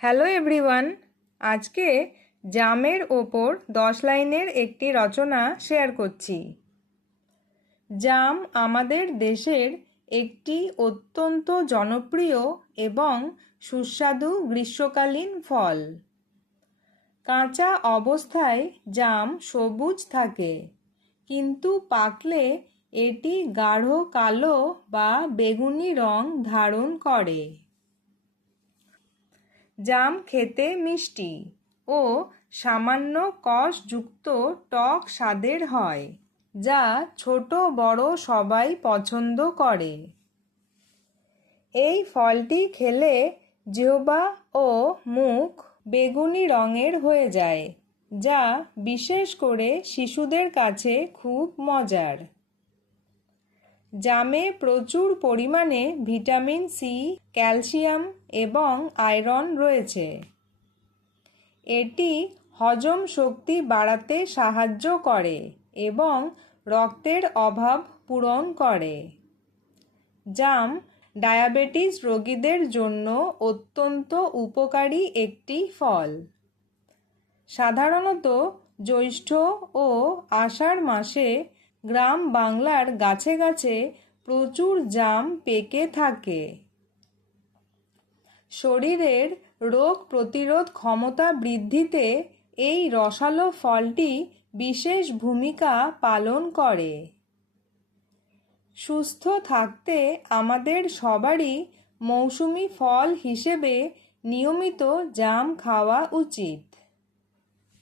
Hello everyone, আজকে জামের ওপর 10 লাইনের একটি রচনা শেয়ার করছি। জাম আমাদের দেশের একটি অত্যন্ত জনপ্রিয় এবং সুস্বাদু গ্রীষ্মকালীন ফল। কাঁচা অবস্থায় জাম সবুজ থাকে, কিন্তু পাকলে এটি গাঢ় কালো বা বেগুনি রং ধারণ করে। জাম খেতে মিষ্টি ও সামান্য কষযুক্ত টক স্বাদের হয়, যা ছোট বড় সবাই পছন্দ করে। এই ফলটি খেলে জিহ্বা ও মুখ বেগুনি রঙের হয়ে যায়, যা বিশেষ করে শিশুদের কাছে খুব মজার। জামে প্রচুর পরিমাণে ভিটামিন সি, ক্যালসিয়াম এবং আয়রন রয়েছে। এটি হজম শক্তি বাড়াতে সাহায্য করে এবং রক্তের অভাব পূরণ করে। জাম ডায়াবেটিস রোগীদের জন্য অত্যন্ত উপকারী একটি ফল। সাধারণত জ্যৈষ্ঠ ও আষাঢ় মাসে গ্রাম বাংলার গাছে গাছে প্রচুর জাম পেকে থাকে। শরীরের রোগ প্রতিরোধ ক্ষমতা বৃদ্ধিতে এই রসালো ফলটি বিশেষ ভূমিকা পালন করে। সুস্থ থাকতে আমাদের সবারই মৌসুমি ফল হিসেবে নিয়মিত জাম খাওয়া উচিত।